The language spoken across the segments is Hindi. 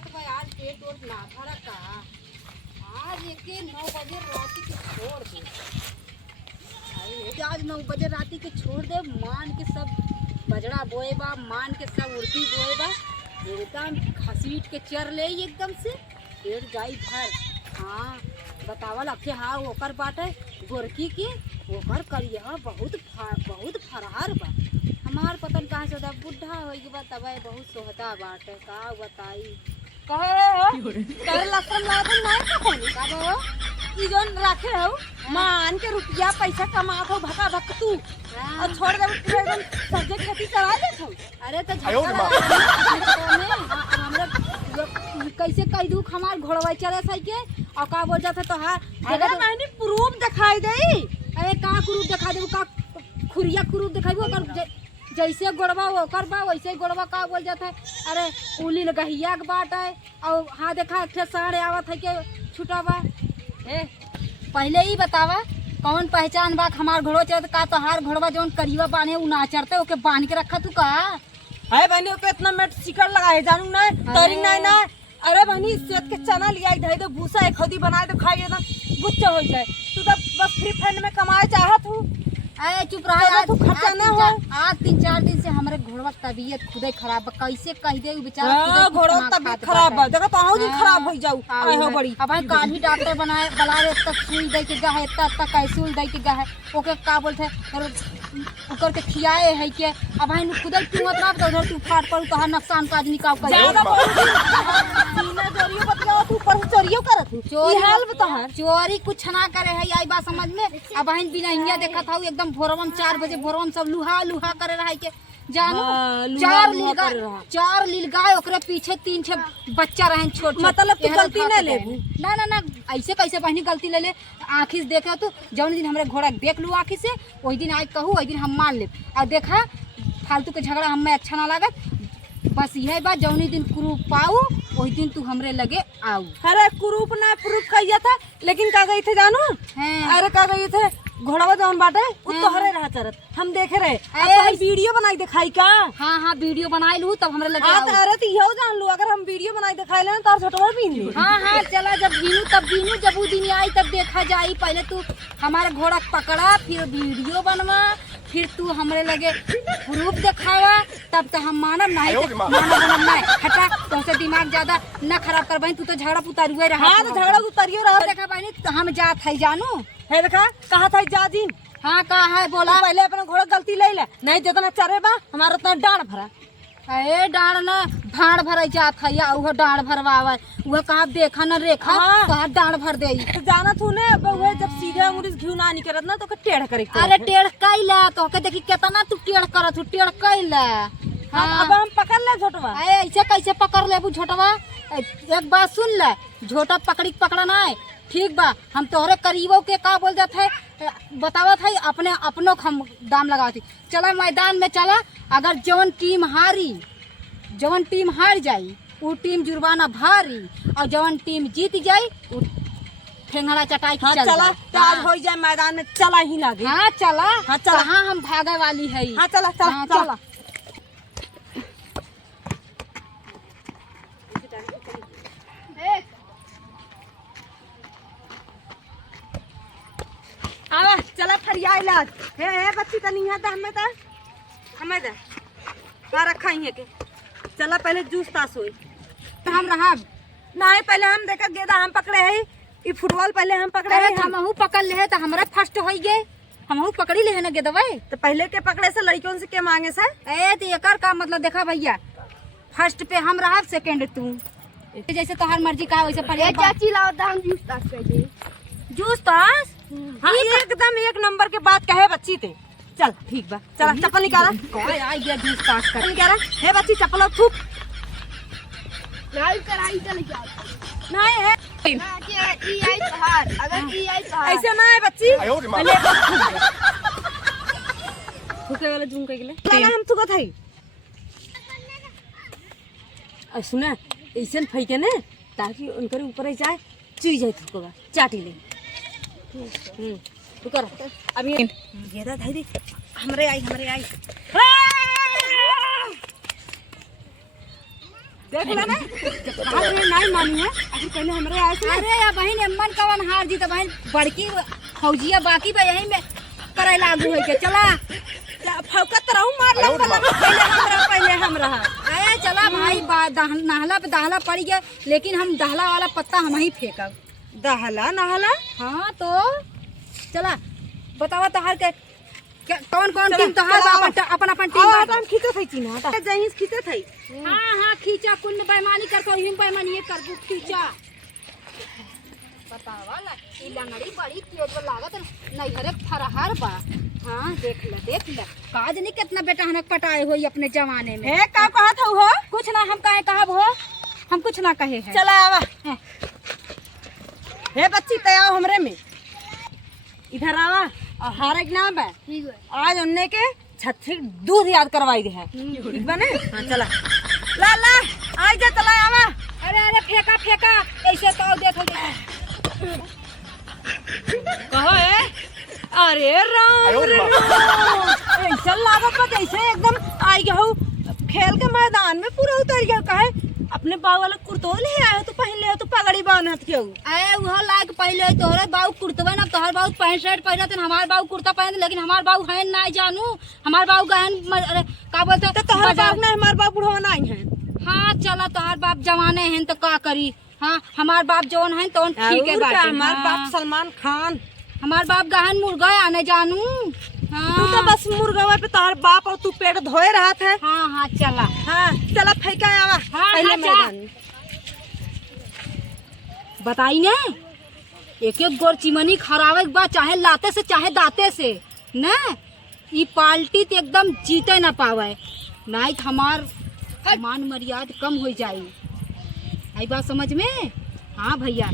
जात बा यार पेट और ना भरा का। आज एके 9 बजे रात के छोड़ दे। अरे आज 9 बजे रात के छोड़ दे। मान के सब बजड़ा बोए बा, मान के सब उड़ती बोए बा, एकदम घसीट के चर ले एकदम से पेट जाई भर। हाँ बतावल अखे। हाँ ओकर बाटे गोरकी की ओकर करिया बहुत फरहार बा। हमार पतन कहाँ से होता बुढ़ा हो बा तब बहुत सोहता बाटे का बताई। करे लसन लागल नहीं कखनी का बा ई जोन रखे हो मान के रुपया पैसा कमात हो भका भक तू और छोड़ दे पूरा एकदम सब्जी खेती चला देत हो। अरे तो हमरा कैसे कह दू हमार घोड़वा चले सही के और का बोल जाता तो हाँ अरे मैंने प्रूफ दिखाई देई। अरे का कुरूप दिखा देबू का खुरिया कुरूप दिखाबू ओकर जैसे गोड़वा ओकर बा वैसे गोड़वा का बोल जाता है। अरे उली गहिया के बाट है और हाँ देखा एक साढ़े आवत है के छुटा बा। ए पहले ही बतावा कौन पहचान बा हमार घोड़ो चलत का तोहार घोड़वा जौन करिया बाने उ ना चढ़ते ओके बांध के रखा तू का है बहनी ओके इतना मेट सिकड़ लगाए जानू ना तरी नहीं ना। अरे बहनी सेत के चना लिया धई दे भूसा एक खुदी बनाए तो खाइए ना गुच्चा हो जाए। तू तो बस फ्री फंड में कमाए चाहत हूँ। अरे चुप रहा तू खर्चा ना हो। आज 3-4 दिन से हमारे घोड़वा तबीयत खुदे खराब बा। कैसे कह दे बेचारा घोड़वा तबीयत खराब बा। देखो तो दिन खराब हो जाऊ आए हो बड़ी। अब काल ही डॉक्टर बनाए बला रे तक सुई दे के गए तक कैसे दे के गए ओके का बोलते ओकर के खियाए है के अब हम खुदे कीमत ना तो उधर तू फाट पर तो नुकसान का आदमी का ज्यादा सीना चोरियो बतियाओ तू पर चोरियो करत हूं। चोरी हाल बता चोरी कुछ ना करे है आई बात समझ में। अब हम बिना हिया देखा था एकदम भोरवन 4 बजे भोरवन सब लुहा करे रहा के जानू। 4 लील गाय ओकरे पीछे 3-6 बच्चा रहे छोट मतलब तू गलती ना लेबू। ना ऐसे कैसे बहनी गलती ले ले आँखी से देखे तू जौन दिन हमारे घोड़ा देख लू आँखी से वही दिन आज कहूँ वही दिन हम मान ले। और देखा फालतू के झगड़ा हमें अच्छा ना लागत। बस यह बात जौनी दिन कुरूप पाऊ वही दिन तू हमरे लगे आऊ। अरे कुरूप ना प्रूफ कहिया था लेकिन का गई थे जानू। अरे का गई थे घोड़वा जौन बाटे उ तोहरे रहा चरत हम देखे रहे। अब वीडियो बनाई दिखाई का। हाँ वीडियो बनाई लू तब हमरे लगे आऊ। अरे तो इहो जान लू अगर हम वीडियो बनाई दिखाई ले तो छोटवा बीन ली। हाँ चला जब बीनू तब बीनू जब वो दिन आई तब देखा जाई। पहले तू हमारे घोड़ा पकड़ा फिर वीडियो बनवा फिर तू हमरे लगे प्रूफ दिखावा तब तो हम मानब नहीं हटा तुमसे दिमाग ज्यादा न खराब कर बहन। तू तो झगड़ा पुतारुए रहा। हाँ तो झगड़ा उतारियो रहा। देखा बहनी तो हम जात है जानू है देखा कहा था जा दिन। हाँ कहा है बोला पहले अपना घोड़ा गलती ले ले नहीं जितना चरे बा हमारा उतना डांड भरा। अरे डांड न भाड़ भर जात है या वो डांड भरवावा वो कहा देखा न रेखा कहा डांड भर दे। तो जाना तू ने वो जब सीधे अंगुरी घी ना निकलत ना तो टेढ़ करे। अरे टेढ़ कैला तो के देखी कितना तू टेढ़ करत तू टेढ़ कैला। हाँ अब हम पकड़ ले झोटवा। ऐसे कैसे पकड़ ले झोटवा। एक बात सुन ले झोटा पकड़ी पकड़ना है ठीक बा। हम तोहरे करीबों के का बोल जाते बतावत है अपनों हम दाम लगाती। चला मैदान में चला अगर जवन टीम हार जाई वो टीम जुर्माना भारी और जवन टीम जीत जाई वो ठेंगड़ा चटाई हाँ, चला आज हो जाए मैदान में चला ही लागे। हाँ चला हाँ हम भागे वाली है। हाँ चला आवा चला फरिया इलाज हे बच्ची तनी यहाँ हमें दे हाँ रखा ही के। चला पहले जूस तास होई हम रहा नहीं पहले हम देखा गेदा हम पकड़े है ई फुटबॉल पहले हम पकड़े है। हमहू पकड़ ले तो हमारा फर्स्ट हो गए हमहू पकड़ी ले ना गेदवा तो पहले के पकड़े से लड़कियों से के मांगे से। तो एकर का मतलब देखा भैया फर्स्ट पे हम रहा सेकंड तू जैसे तोहार मर्जी का वैसे पहले चाची लाओ तो हम जूस तास कर दे। जूस तास हाँ एकदम 1 नंबर के बात कहे बच्ची थे। चल ठीक बा चला चप्पल निकाला आ गया जूस तास कर निकाला। हे बच्ची चप्पल थूक नहीं कराई चल क्या नहीं है ई आई तहार अगर ई आई तहार ऐसे ना है बच्ची पहले थूके वाला जूम के लिए चला हम थूका थाई और सुना ऐसे फेंके ने ताकि उनके ऊपर जाए चुई जाए थूकवा चाटी ले। तू कर अभी गेदा धाई दे हमरे आई देख लेना आज नहीं मानी है अभी पहले हमरे आए थे। अरे या बहन अम्मन कवन हार जी तो बहन बड़की फौजिया बाकी बा यही में करे लागू है के चला फौकत रहूं मार लो पहले हम रहा। अरे चला भाई नहला पे दाहला पड़ गया लेकिन हम दाहला वाला पत्ता हम ही फेंकब। दहला नहला हाँ तो चला बतावा तोहार के कौन कौन टीम तोहार अपन अपन टीम हम खींचत है चीना जहीं खींचत है। हाँ हाँ खींचा कुल में बेईमानी करतो हिम बेईमानी ये करबू खींचा बतावा ला ई लंगड़ी बड़ी तेज लागत नहीं हरे फरहार बा। हाँ देख ले काज नहीं कितना बेटा हनक पटाए होई अपने जमाने में। हे का कहा था हो कुछ ना हम काहे कहब हो हम कुछ ना कहे हैं। चला आवा हे बच्ची तैयार हमरे में इधर आवा और हारे के नाम है ठीक है। आज उन्ने के छत्ती दूध याद करवाई दे है ठीक बने। हाँ चला ला ला आज जा चला आवा। अरे अरे फेंका फेंका ऐसे तो देखो कहो है अरे राम ऐसा लागत बा जैसे एकदम आई गया हो खेल के मैदान में पूरा उतर गया। कहे अपने बाऊ वाला कुर्तो ले आए तो पहन ले तो पगड़ी बांधत क्यों। अरे वो लायक पहले तोहरे बाऊ कुर्तवा ना तोहर बाऊ पैंट शर्ट पहनत हमार बाऊ कुर्ता पहन लेकिन हमार बाऊ है ना जानू हमार बाऊ गहन अरे का बोलते तो तोहर बाप ने हमार बाप बुढ़वा नहीं है। हाँ चला तोहर बाप जवाने हैं तो का करी। हाँ हमार बाप जवन है तो ठीक है बात हमार बाप सलमान खान हमार बाप गहन मुर्गा आने जानू। हाँ तू तो बस मुर्गवा पे तोहर बाप और तू पेट धोए रहा था। हाँ हाँ चला हाँ चला फेंका आवा हाँ, पहले हाँ, मैदान में। बताई ने एक एक गोर चिमनी खरावे के बाद चाहे लाते से चाहे दाते से न ई पार्टी तो एकदम जीते न पावे नहीं तो हमार मान मर्यादा कम हो जाई। आई बात समझ में। हाँ भैया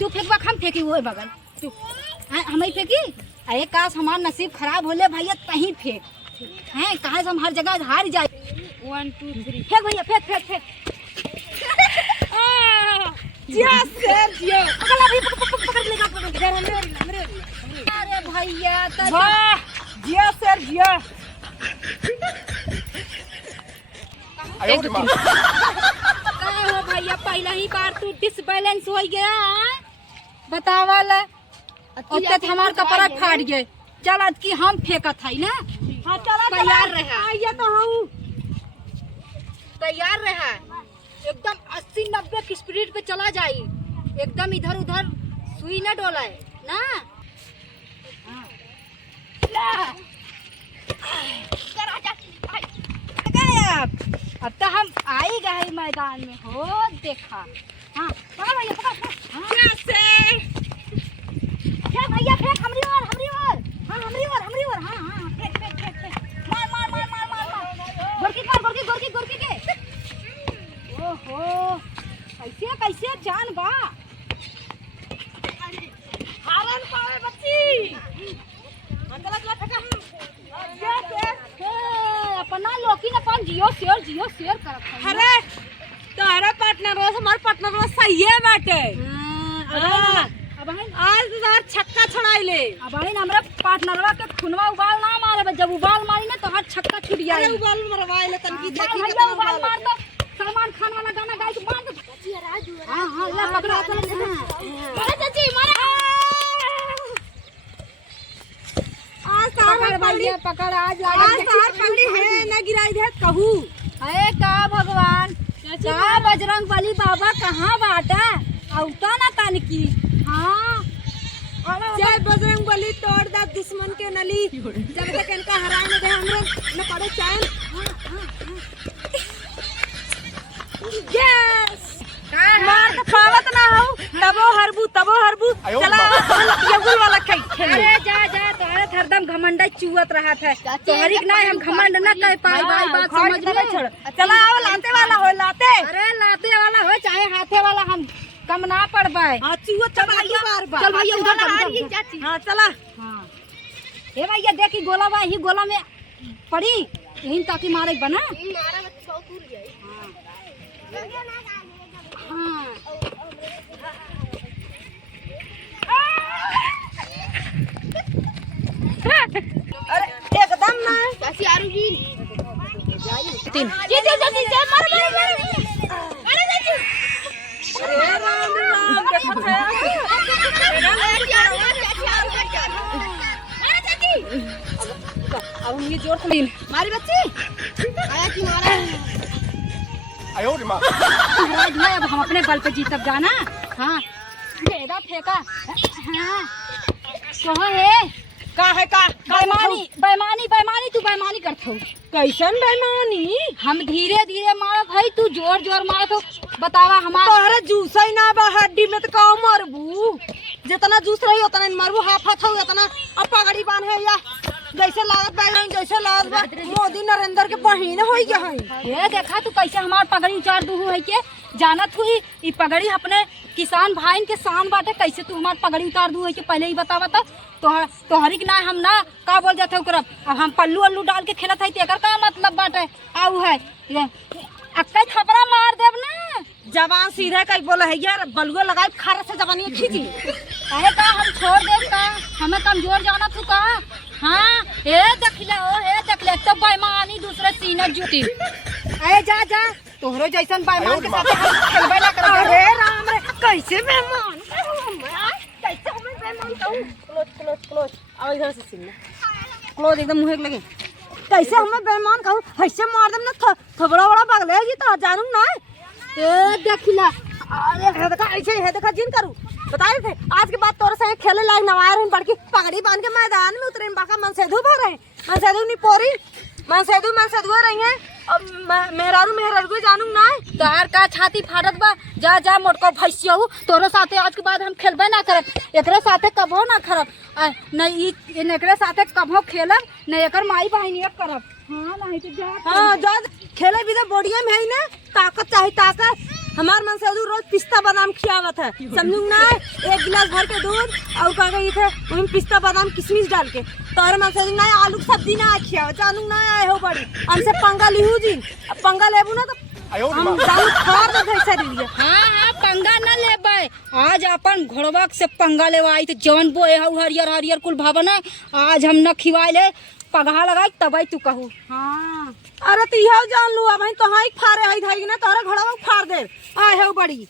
तू फेंकबा हम फेंकी हुए बगल तू हम ही फेंकी। अरे काश हमार नसीब खराब होले भैया तहीं फेंक हैं कहा से हम हर जगह हार जाए। 1 2 3 फेंक भैया फेंक फेंक फेंक जिया शेर जिया पकड़ लेगा अरे भैया वाह जिया शेर जिया का हो भैया पहला ही बार तू डिसबैलेंस हो गया बतावा ला और हमार कपड़ा फाड़ गए। चल आज की हम फेंकत है ना। हाँ चला तैयार रहा आइए तो हूँ तैयार रहा एकदम 80-90 की स्पीड पे चला जाई एकदम इधर उधर सुई न डोलाए ना। अब तो हम आई गए मैदान में हो देखा। हाँ पकड़ भैया पकड़। हाँ फेंक भैया फेंक हमरी ओर हाँ हमरी ओर हाँ हाँ फेंक फेंक फेंक फेंक मार गोरकी के ओहो कैसे कैसे जान बा हारन पावे बच्ची चला चला फेंका अपना लोकी न अपन जियो शेयर करत है। अरे तोहरा पार्टनर रोज हमार पार्टनर रोज सही है बाटे। अब है आज तो तार छक्का छड़ाई ले। अब है हमरा पार्टनरवा के खुनवा उबाल ना मारे जब उबाल मारी ना तो हाथ छक्का छूट अरे जाए। उबाल मरवाए ले तनकी देखी भैया कितना उबाल उबाल मार दो सलमान खान वाला गाना गाई तो मार दो। हां हां ले पकड़ा मारे चाची मारे आज तार पकड़ भैया पकड़ आज आज तार पगड़ी है ना गिराई दे कहू। अरे का भगवान का बजरंग बली बाबा कहाँ बाटा औता ना तन की। हाँ जय बजरंग बली तोड़ दा दुश्मन के नली जब तक इनका हराए न दे हमरे न पड़े चैन। यस मार तो पावत ना हो तबो हरबू चला ये गुल वाला खेल। अरे जा जा तोहरे हरदम घमंड चुवत रहा था तोहरी के ना हम घमंड न कह पाई भाई बात समझ में छोड़। चला आओ लाते वाला हो लाते। अरे लाते वाला हो चाहे हाथे वाला हम कम ना पड़ पाए। हां चुवा चला बार बार चल भैया उधर चाची हां चला हाँ हे भैया देखी गोला बा ही गोला में पड़ी यही ताकि मारे बना। मारा बच्ची बहुत दूर गई। हाँ अरे एकदम ना चाची आरू जी तीन जी मार अरे राम राम देखत है अब ये जोर से मारी बच्ची आया कि मारा 哎呦我的妈！ महाराज है, अब हम अपने बल पे जीतब जाना। हाँ बेदा फेंका। हाँ कहाँ है का है का बेईमानी बेईमानी बेईमानी तू बेईमानी करत हो। कैसन बेईमानी हम धीरे धीरे मारत है, तू जोर जोर मारत हो। बतावा हमार तोहरे जूस ही ना बा हड्डी में तो का मरबू जितना जूस रही उतना नहीं मरबू हाफ हाथ हो उतना अब पगड़ी बांध है या जैसे लागत बैगन जैसे लागत बा मोदी नरेंद्र के बहिन होई गया है ये देखा तू कैसे हमार पगड़ी उचार दू है के जानत हुई ई पगड़ी अपने किसान भाईन के शान बाटे। कैसे तू हमार पगड़ी उतार दू है के पहले ही बतावा था। तोहरी के ना हम ना का बोल जाते ओकरा। अब हम पल्लू अल्लू डाल के खेलत है तेकर का मतलब बाटे। आऊ है अक्का थपड़ा मार देब ना। जवान सीधे कई बोले है यार बलुआ लगाए खार से जवानी खींची अरे का हम छोड़ देब का हमें कमजोर जाना तू का। हाँ ए देखला ओ ए देखले तो बेईमानी दूसरे सीने जुटी। अरे जा जा तोहरो जैसन बेईमान के साथ हम खेलबे ना करब। अरे राम रे कैसे बेईमान कैसे हमें बेईमान कहूं क्लोज आओ इधर से सीन क्लोज एकदम मुंह लगे कैसे हमें बेईमान कहूं ऐसे मार देम ना थबड़ा बड़ा पगले ये तो जानू ना ए देखला अरे हे देखा ऐसे है देखा जिन करू बताए थे आज के बाद तोरे संग खेले लायक नवायर हम बड़की पगड़ी बांध के मैदान में उतरे बाका मन सेधु भर रहे मन सेधु नहीं पोरी मन सेधु रही है अब मेहरारू जानू ना तार का छाती फाड़त बा। जा जा मोटको भैसिया तोरे साथे आज के बाद हम खेलबे ना करब। एकरे साथे कबो ना करब नहीं एकरे साथे कबो खेलब नहीं एकर माई बहिनी करब। हाँ नहीं तो जा हाँ जा खेले भी तो बोडिया में है ना ताकत चाहिए ताकत हमार मन से रोज पिस्ता बादाम खियावत है समझू ना 1 गिलास भर के दूध और का गई थे उसमें पिस्ता बादाम किशमिश डाल के तोहरे मन से ना आलू की सब्जी ना खियाव जानू ना आए हो बड़ी हमसे पंगा लिहू जी अब पंगा लेबू ना तो 哎呦我的 हम 妈！ दाऊ खार दे भैसा दिलिए हाँ हाँ पंगा न लेबै। आज अपन घोड़वा से पंगा लेवाई तो जौन बोए हऊ हरियर हरियर कुल भवन है आज हम न खिवाए ले पगहा लगाई तबई तू कहू। हाँ अरे तो यह जान लू अब तो हाँ फारे है ना तोहरे घोड़ा फाड़ दे आए हो बड़ी